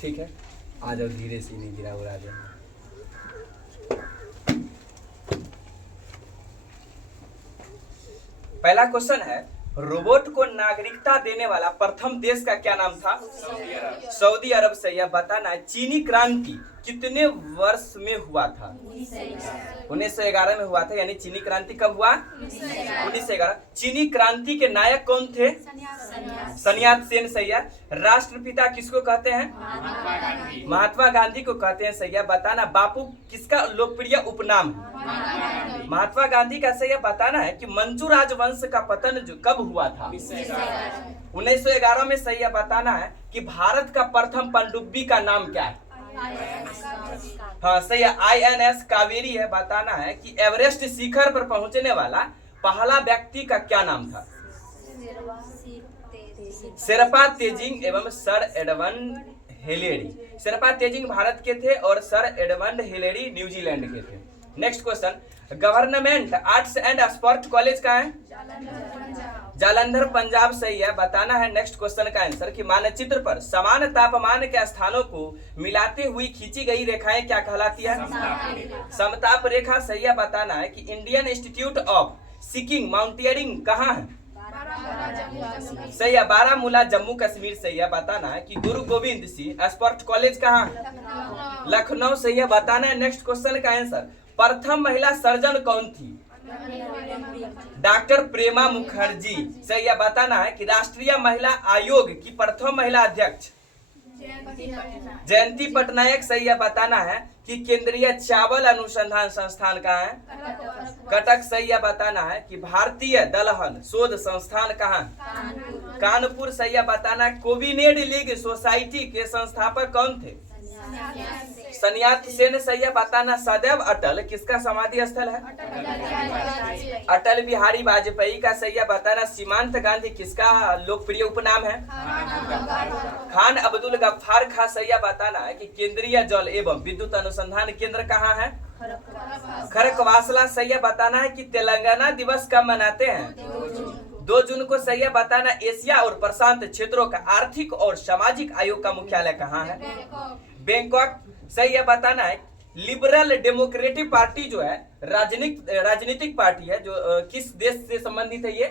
ठीक है, आ जाओ, धीरे से नहीं गिरा उड़ा जाए। पहला क्वेश्चन है, रोबोट को नागरिकता देने वाला प्रथम देश का क्या नाम था? सऊदी अरब। से यह बताना है चीनी क्रांति कितने वर्ष में हुआ था? 1911 में हुआ था। यानी चीनी क्रांति कब हुआ? 1911। चीनी क्रांति के नायक कौन थे? सन्यात सेन। सही है। राष्ट्रपिता किसको कहते हैं? महात्मा गांधी को कहते हैं। सही है। बताना बापू किसका लोकप्रिय उपनाम है? महात्मा गांधी का। सही है। बताना है कि मंचू राजवंश का पतन जो कब हुआ था? 1911 में। सही है। बताना है कि भारत का प्रथम पनडुब्बी का नाम क्या है? हाँ सही है, INS कावेरी है। बताना है कि एवरेस्ट शिखर पर पहुंचने वाला पहला व्यक्ति का क्या नाम था? शेरपा तेजिंग एवं sir Edmund Hillary. Sherpa Tenzing Bharat के थे और सर एडमंड हिलेरी न्यूजीलैंड के थे। Next question, government arts and sports college का है? जालंधर पंजाब। सही है। बताना है नेक्स्ट क्वेश्चन का आंसर कि मानचित्र पर समान तापमान के स्थानों को मिलाते हुई खींची गई रेखाएं क्या कहलाती है? समताप रेखा। सही है। बताना है कि Indian institute of skiing mountaineering कहाँ है? सही है, बारामूला जम्मू कश्मीर। सही है। बताना है कि गुरु गोविंद सिंह स्पोर्ट्स कॉलेज कहाँ है? लखनऊ। सही है। बताना है नेक्स्ट क्वेश्चन का आंसर, प्रथम महिला सर्जन कौन थी? डॉक्टर प्रेमा मुखर्जी। सही है। बताना है कि राष्ट्रीय महिला आयोग की प्रथम महिला अध्यक्ष जयंती पटनायक। सही है। बताना है कि केंद्रीय चावल अनुसंधान संस्थान कहाँ है? कटक। सही है। बताना है कि भारतीय दलहन शोध संस्थान कहाँ है? कानपुर। सही है। बताना है कोविनेड लीग सोसाइटी के संस्थापक कौन थे? सन्यात सेन। सही है। बताना सदैव अटल किसका समाधि स्थल है? अटल बिहारी वाजपेयी का। सही है। बताना सीमांत गांधी किसका लोकप्रिय उपनाम है? खान अब्दुल गफ्फार खां। सही है। बताना है कि केंद्रीय जल एवं विद्युत अनुसंधान केंद्र कहाँ है? खड़कवासला। सही है। बताना है कि तेलंगाना दिवस कब मनाते हैं? 2 जून को। सही है। बताना एशिया और प्रशांत क्षेत्रों का आर्थिक और सामाजिक आयोग का मुख्यालय कहाँ है? बैंकॉक। सही है। बताना है लिबरल डेमोक्रेटिक पार्टी जो है राजनीतिक पार्टी है जो किस देश से संबंधित है? ये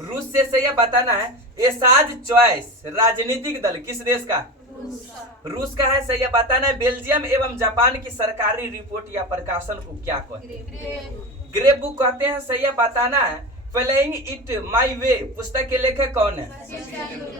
रूस से। सही है। बताना है एसाज चॉइस राजनीतिक दल किस देश का? रूस का है। सही है। बताना है बेल्जियम एवं जापान की सरकारी रिपोर्ट या प्रकाशन को क्या कहते हैं? ग्रे बुक कहते हैं। सही है। बताना है फ्लाइंग इट माई वे पुस्तक के लेखक कौन है?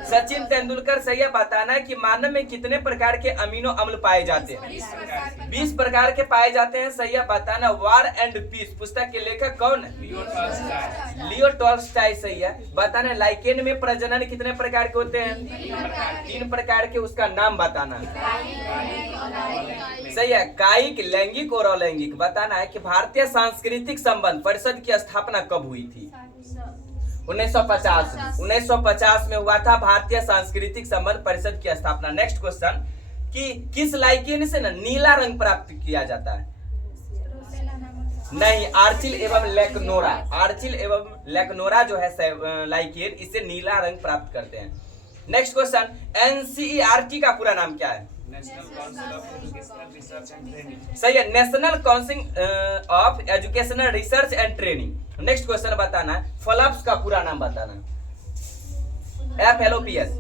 सचिन तेंदुलकर। सही है। बताना है कि मानव में कितने प्रकार के अमीनो अम्ल पाए जाते हैं? 20 प्रकार के पाए जाते हैं। सही है। बताना वार एंड पीस पुस्तक के लेखक कौन है? Leo Tolstoy. सही है। बताना लाइकेन में प्रजनन कितने प्रकार के होते हैं? 3 प्रकार के, उसका नाम बताना। सही है। कायिक, लैंगिक और अलैंगिक। बताना है कि भारतीय सांस्कृतिक संबंध परिषद की स्थापना कब हुई थी? 1950 में। 1950 में हुआ था भारतीय सांस्कृतिक संबंध परिषद की स्थापना। नेक्स्ट क्वेश्चन कि किस लाइकेन से ना नीला रंग प्राप्त किया जाता है? नहीं, आर्चिल एवं लेकनोरा। आर्चिल एवं लेकनोरा जो है लाइकेन, इससे नीला रंग प्राप्त करते हैं। नेक्स्ट क्वेश्चन, NCERT का पूरा नाम क्या है? सही है, national council of educational research and training. Next question बताना है फ्लॉप्स का पूरा नाम बताना। FLOPS।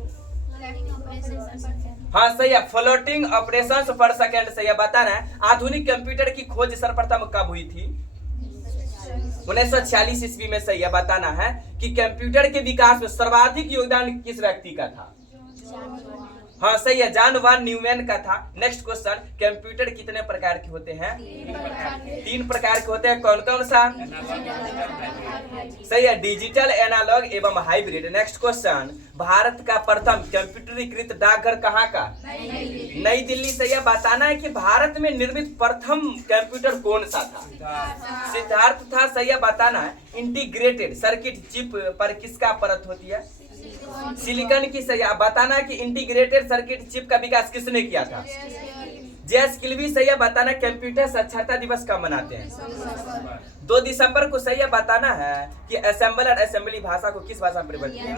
हाँ सही है, फ्लोटिंग ऑपरेशंस पर सेकेंड। सही है। बताना है आधुनिक कंप्यूटर की खोज सर्वप्रथम कब हुई थी? 1946 ईस्वी में। सही है। बताना है कि कंप्यूटर के विकास में सर्वाधिक योगदान किस व्यक्ति का था? हाँ सही है, जॉन वान न्यूमैन का था। नेक्स्ट क्वेश्चन, कंप्यूटर कितने प्रकार के होते हैं? 3 प्रकार के होते हैं। कौन कौन सा? सही है, डिजिटल, एनालॉग एवं हाइब्रिड। नेक्स्ट क्वेश्चन, भारत का प्रथम कंप्यूटरीकृत डाकघर कहाँ का? नई दिल्ली। सही है। बताना है कि भारत में निर्मित प्रथम कंप्यूटर कौन सा था? सिद्धार्थ था। सही है। बताना है इंटीग्रेटेड सर्किट चिप पर किसका परत होती है? सिलिकॉन की सही है। अब बताना है कि इंटीग्रेटेड सर्किट चिप का विकास किसने किया था? जेएस किल्वी सही है। बताना कंप्यूटर साक्षरता दिवस कब मनाते हैं? 2 दिसंबर को सही है। बताना है कि असेंबलर असेंबली भाषा को किस भाषा में परिवर्तित किया?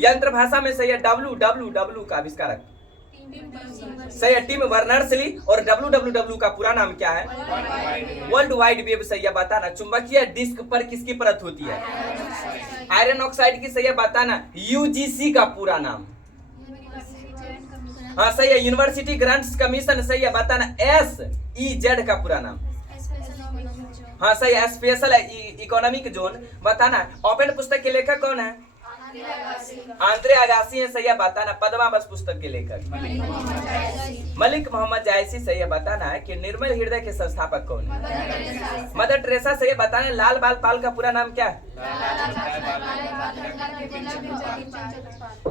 यंत्र भाषा में सही है। डब्ल्यू का आविष्कारक सही है टिम बर्नर्स ली। और डब्ल्यू का पूरा नाम क्या है? वर्ल्ड वाइड वेब सही है। बताना चुंबकीय डिस्क पर किसकी परत होती है? आयरन ऑक्साइड की सही है। बताना यूजीसी का पूरा नाम? हाँ सही है यूनिवर्सिटी ग्रांट्स कमीशन सही है। बताना SEZ का पूरा नाम? हाँ सही है स्पेशल इकोनॉमिक जोन। बताना ओपन पुस्तक के लेखक कौन है? आंद्रे अगासी है सही है। बताना पद्मावत पुस्तक के लेखक? मलिक मोहम्मद जायसी सही है। बताना है कि निर्मल हृदय के संस्थापक कौन है? मदर टेरेसा सही है। बताना लाल बाल पाल का पूरा नाम क्या है?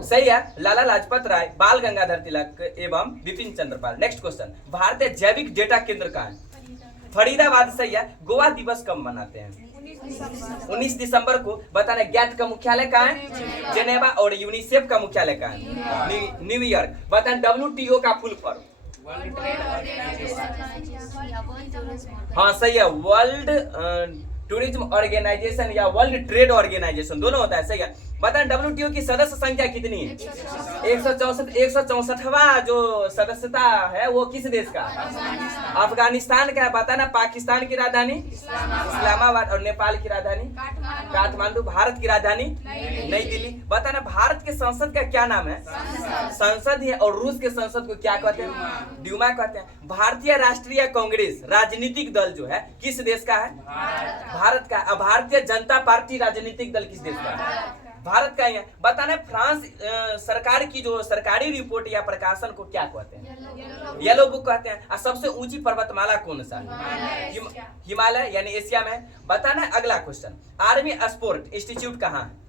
सही है लाला लाजपत राय, बाल गंगाधर तिलक एवं बिपिन चंद्र पाल। नेक्स्ट क्वेश्चन, भारतीय जैविक डेटा केंद्र कहाँ है? फरीदाबाद सही है। गोवा दिवस कब मनाते हैं? 19 दिसंबर को। बताना गैट का मुख्यालय कहाँ है? जेनेवा। और यूनिसेफ का मुख्यालय कहाँ है? न्यूयॉर्क। बताना WTO का फुल फॉर्म? हाँ सही है वर्ल्ड टूरिज्म ऑर्गेनाइजेशन या वर्ल्ड ट्रेड ऑर्गेनाइजेशन, दोनों होता है सही है। बताना WTO की सदस्य संख्या कितनी है? 164। 164वां जो सदस्यता है वो किस देश का? अफगानिस्तान का है। बताना पाकिस्तान की राजधानी? इस्लामाबाद। और नेपाल की राजधानी? काठमांडू। भारत की राजधानी? नई दिल्ली। बताना भारत के संसद का क्या नाम है? संसद है। और रूस के संसद को क्या कहते हैं? ड्यूमा कहते हैं। भारतीय राष्ट्रीय कांग्रेस राजनीतिक दल जो है किस देश का है? भारत का। अब भारतीय जनता पार्टी राजनीतिक दल किस देश का है? भारत का है। बताना फ्रांस सरकार की जो सरकारी रिपोर्ट या प्रकाशन को क्या कहते हैं? येलो बुक कहते हैं। और सबसे ऊंची पर्वतमाला कौन सा है? हिमालय यानी एशिया में। बताना अगला क्वेश्चन, आर्मी स्पोर्ट इंस्टीट्यूट कहाँ है?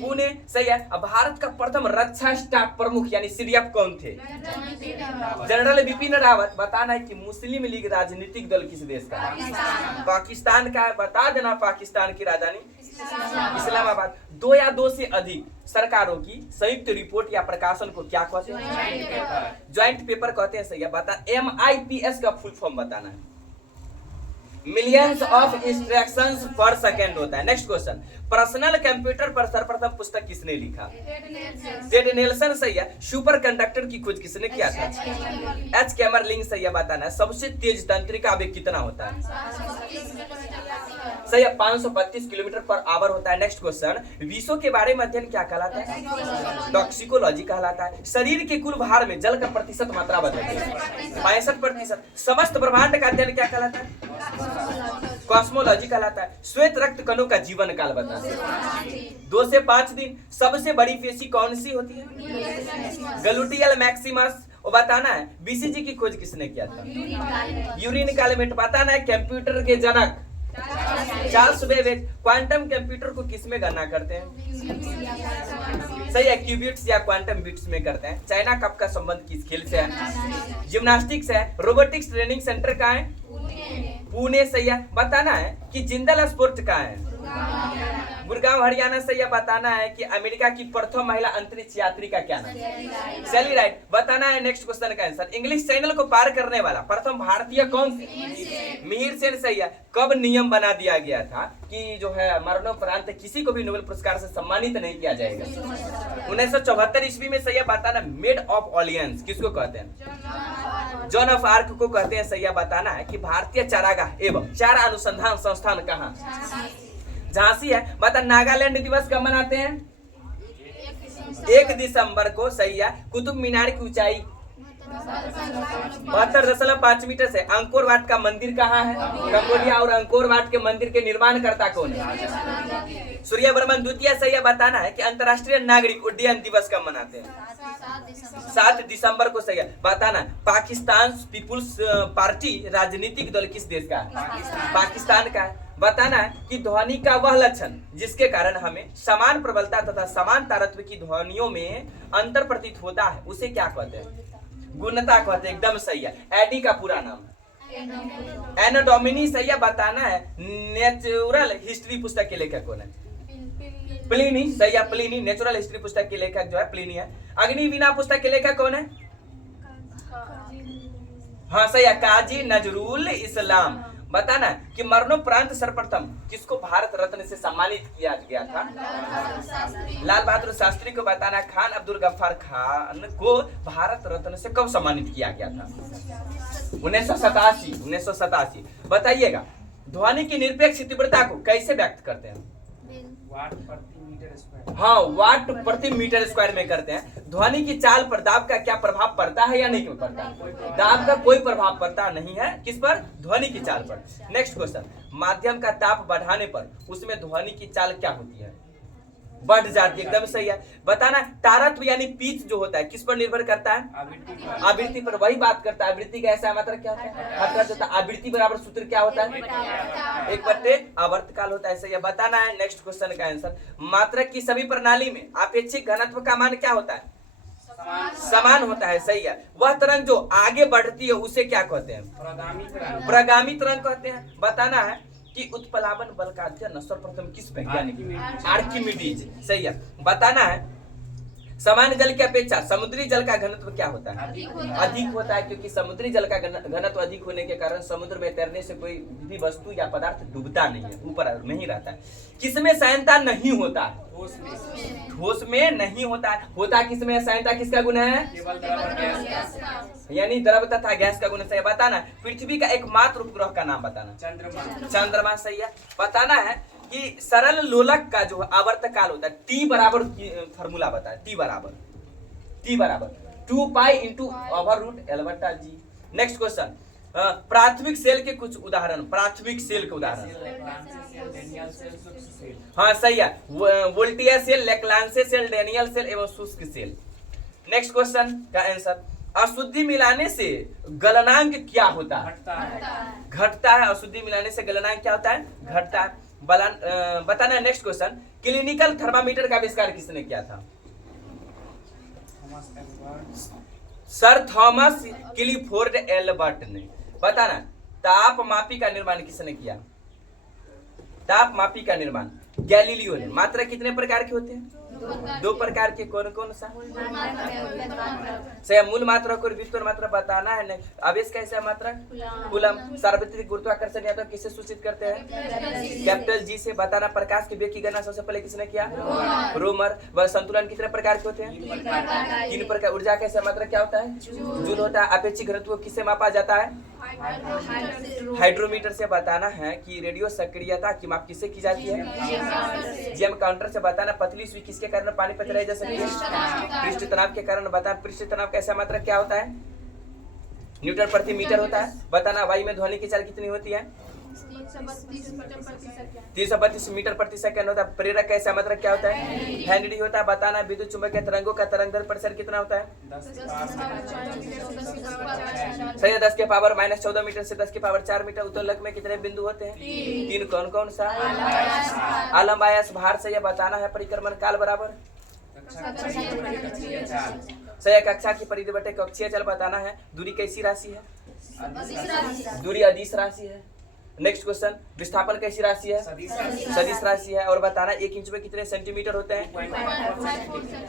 पुणे सही है। अब भारत का प्रथम रक्षा स्टाफ प्रमुख यानी CDF कौन थे? जनरल बिपिन रावत। बताना है कि मुस्लिम लीग राजनीतिक दल किस देश का है? पाकिस्तान का है। बता देना पाकिस्तान की राजधानी? इस्लामाबाद। 2 या 2 से अधिक सरकारों की संयुक्त रिपोर्ट या प्रकाशन को क्या कहते हैं? ज्वाइंट पेपर कहते हैं सही है। बता MIPS का फुल फॉर्म बताना है? मिलियंस ऑफ इंस्ट्रक्शंस पर सेकेंड होता है। नेक्स्ट क्वेश्चन, पर्सनल कंप्यूटर पर सर्वप्रथम पुस्तक किसने लिखा? टेड नेल्सन सही है। सुपर कंडक्टर की खोज किसने किया था? H कैमरलिंग सही है। बताना सबसे तेज तंत्रिका आवेग कितना होता है? सही है 532 किलोमीटर पर आवर होता है। नेक्स्ट क्वेश्चन, विषों के बारे में अध्ययन क्या कहलाता है? टॉक्सिकोलॉजी कहलाता है। शरीर के कुल भार में जल का प्रतिशत मात्रा बताइए? 65%। समस्त ब्रह्मांड का अध्ययन क्या कहलाता है? कॉस्मोलॉजी कहलाता है। श्वेत रक्त कणों का जीवन काल बताना? 2 से 5 दिन। सबसे बड़ी पेशी कौन सी होती है? Gluteal Maximus. वो बताना है BCG की खोज किसने किया था? Urine Calmette. बताना है कंप्यूटर के जनक चार्ल्स बेबेज। क्वांटम कंप्यूटर को किसमें गणना करते हैं? सही है क्यूबिट्स या क्वांटम बिट्स में करते हैं। चाइना कप का संबंध किस खेल से है? जिम्नास्टिक्स है। रोबोटिक्स ट्रेनिंग सेंटर कहाँ है? पुणे सही है। बताना है कि जिंदल स्पोर्ट कहाँ है? गुड़गांव हरियाणा सही है। बताना है कि अमेरिका की प्रथम महिला अंतरिक्ष यात्री का क्या नाम? सेली राइट। बताना है नेक्स्ट क्वेश्चन का आंसर, इंग्लिश चैनल को पार करने वाला प्रथम भारतीय कौन? मिहिर सेन सही है। कब नियम बना दिया गया था कि जो है मरणोपरांत किसी को भी नोबेल पुरस्कार से सम्मानित नहीं किया जाएगा? 1974 ईस्वी में सही है। बताना मेड ऑफ ऑलियंस किसको कहते हैं? जॉन ऑफ आर्क को कहते हैं सही है। बताना है कि भारतीय चारागाह एवं चारा अनुसंधान संस्थान कहाँ? झांसी है। बता नागालैंड दिवस कब मनाते हैं? 1 दिसंबर को सही है। कुतुब मीनार की ऊंचाई 72.5 मीटर से। अंकोर वाट का मंदिर कहाँ है? कंबोडिया। और अंकोर वाट के मंदिर के निर्माण करता कौन है? सूर्यवर्मन द्वितीय सही है। बताना है कि अंतर्राष्ट्रीय नागरिक उड्डयन दिवस कब मनाते हैं? 7 दिसंबर को सही है। बताना पाकिस्तान पीपुल्स पार्टी राजनीतिक दल किस देश का है? पाकिस्तान का है। बताना है कि ध्वनि का वह लक्षण जिसके कारण हमें समान प्रबलता तथा समान तारत्व की ध्वनियों में अंतर प्रतीत होता है उसे क्या कहते हैं? गुणता कहते हैं। एकदम सही है। एडी का पूरा नाम है? एनोडोमिनी सही है। बताना है नेचुरल हिस्ट्री पुस्तक के लेखक कौन है? प्लिनी, सही है, प्लिनी। नेचुरल हिस्ट्री पुस्तक के लेखक जो है प्लिनी है। अग्निवीणा पुस्तक के लेखक कौन है? हाँ सही है, काजी नजरुल इस्लाम। बताना कि मरणोपरांत सर्वप्रथम किसको भारत रत्न से सम्मानित किया गया था? लाल बहादुर शास्त्री को। बताना खान अब्दुल गफ्फार खान को भारत रत्न से कब सम्मानित किया गया था? 1987। बताइएगा, ध्वनि की निरपेक्ष तीव्रता को कैसे व्यक्त करते हैं? वाट प्रति मीटर स्क्वायर। हाँ, वाट प्रति मीटर स्क्वायर में करते हैं। ध्वनि की चाल पर दाब का क्या प्रभाव पड़ता है या नहीं पड़ता? दाब का कोई प्रभाव पड़ता नहीं है। किस पर? ध्वनि की चाल पर। नेक्स्ट क्वेश्चन, माध्यम का ताप बढ़ाने पर उसमें ध्वनि की चाल क्या होती है? बढ़ जाती है। एकदम सही है। बताना तारत्व यानी पिच जो होता है किस पर निर्भर करता है? आवृत्ति पर। वही बात करता है, आवृत्ति का ऐसा मात्रा क्या होता है? आवृत्ति बराबर सूत्र क्या होता है? 1/, आवर्तकाल होता है। सही है। बताना है नेक्स्ट क्वेश्चन का आंसर, मात्रक की सभी प्रणाली में अपेक्षिक घनत्व का मान क्या होता है? समान होता है। सही है। वह तरंग जो आगे बढ़ती है उसे क्या कहते हैं? प्रगामी तरंग कहते हैं। बताना है कि उत्प्लावन बल का अध्ययन सर्वप्रथम किस वैज्ञानिक ने? आर्किमिडीज। सही है। बताना है सामान्य जल की अपेक्षा समुद्री जल का घनत्व क्या होता है? अधिक होता है, क्योंकि समुद्री जल का घनत्व अधिक होने के कारण समुद्र में तैरने से कोई भी वस्तु या पदार्थ डूबता नहीं है, ऊपर में ही रहता है। किसमें सहायता नहीं होता है? ठोस में नहीं होता है। होता किसमें सहायता? किसका गुण है? यानी द्रव तथा गैस का गुण। सही। बताना पृथ्वी का एकमात्र उपग्रह का नाम बताना। चंद्रमा। सही है। बताना है कि सरल लोलक का जो आवर्तकाल होता है टी बराबर फॉर्मूला बताए। टी बराबर 2 pi into over root L बटा जी। नेक्स्ट क्वेश्चन, प्राथमिक सेल के कुछ उदाहरण। प्राथमिक सेल के उदाहरण। हाँ सही है, वोल्टिया सेल, लेक्लांसे सेल, डेनियल सेल एवं शुष्क सेल। नेक्स्ट क्वेश्चन का आंसर, अशुद्धि मिलाने से गलनांक क्या होता है? घटता है। अशुद्धि मिलाने से गलनांक क्या होता है? घटता है। बताना नेक्स्ट क्वेश्चन, क्लिनिकल थर्मामीटर का आविष्कार किसने किया था? सर थॉमस क्लिफोर्ड एल्बर्ट ने। बताना तापमापी का निर्माण किसने किया? तापमापी का निर्माण गैलीलियो ने। मात्रा कितने प्रकार के होते हैं? 2 प्रकार के। कौन कौन सा? सही, मूल मात्रा और व्युत्पन्न मात्रा। बताना है आवेश कैसा मात्रा? कूलम। सार्वत्रिक गुरुत्वाकर्षण या तो किसे सूचित करते हैं? कैपिटल जी से। बताना प्रकाश के वेग की गणना सबसे पहले किसने किया? रोमर। वह संतुलन कितने प्रकार के होते हैं? 3 प्रकार। ऊर्जा कैसा मात्रा क्या होता है? जूल होता है। अपेक्षिक घनत्व किससे मापा जाता है? हाइड्रोमीटर से। बताना है कि रेडियो सक्रियता की माप किससे की जाती है? जीएम काउंटर से। बताना पतली सुई किसके कारण पानी पर चलाई जा सकती है? पृष्ठ तनाव के कारण। बता पृष्ठ तनाव कैसा मात्रा क्या होता है? न्यूटन प्रति मीटर होता है। बताना वायु में ध्वनि की चाल कितनी होती है? 332 मीटर प्रति सेकंड होता है। प्रेरक कैसा मात्रा क्या होता है? हेनरी होता है। बताना विद्युत चुंबकीय तरंगों का तरंगदैर्ध्य परिसर कितना होता है? 10 के पावर -14 मीटर से 10 के पावर 4 मीटर। उत्तोलक में कितने बिंदु होते हैं? 3। कौन कौन सा? आलम आयास भार से। यह बताना है परिक्रमण काल बराबर सही। कक्षा की परिधि बटे कक्षीय चल। बताना है दूरी कैसी राशि है? दूरी अदिश राशि है। नेक्स्ट क्वेश्चन, विस्थापन कैसी राशि है? सदिश राशि है। और बताना 1 इंच में कितने सेंटीमीटर होते हैं?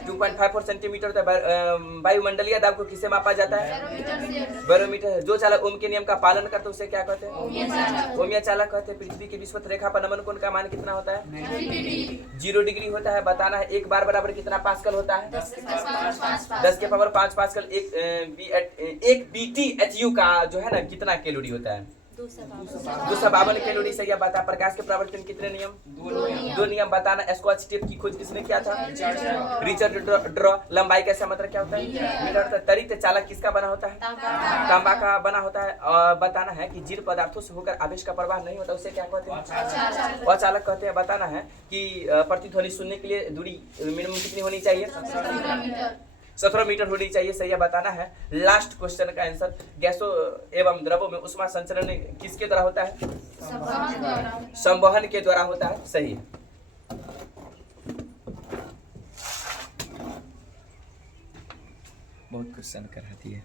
2.54 सेंटीमीटर होता है। वायुमंडलीय दाब को किससे मापा जाता है? बैरोमीटर। जो चालक ओम के नियम का पालन करते हैं उसे क्या कहते हैं? ओमिया चालक कहते हैं। पृथ्वी की विषुवत रेखा पर नमन कोण का मान कितना होता है? 0 डिग्री होता है। बताना है 1 बार बराबर कितना पास्कल होता है? 10 के पावर 5 पास्कल। एक BTHU का जो है ना कितना कैलोरी होता है? 252 कैलोरी। सही है। बता प्रकाश के परावर्तन कितने नियम? 2 नियम। बताना स्कॉच टेप की खोज किसने किया था? Richard draw. लंबाई कैसा मात्रा क्या होता है? मीटर। त्वरित चालक किसका बना होता है? तांबा का बना होता है। और बताना है कि जीर्ण पदार्थों से होकर आवेश का प्रवाह नहीं होता उसे क्या कहते हैं? अचालक कहते हैं। बताना है कि प्रतिध्वनि सुनने के लिए दूरी मिनिमम कितनी होनी चाहिए? 17 मीटर होनी चाहिए। सही है। बताना है लास्ट क्वेश्चन का आंसर, गैसों एवं द्रवों में उष्मा संचरण किसके द्वारा होता है? संवहन के द्वारा होता है। सही है। बहुत क्वेश्चन करा दिए।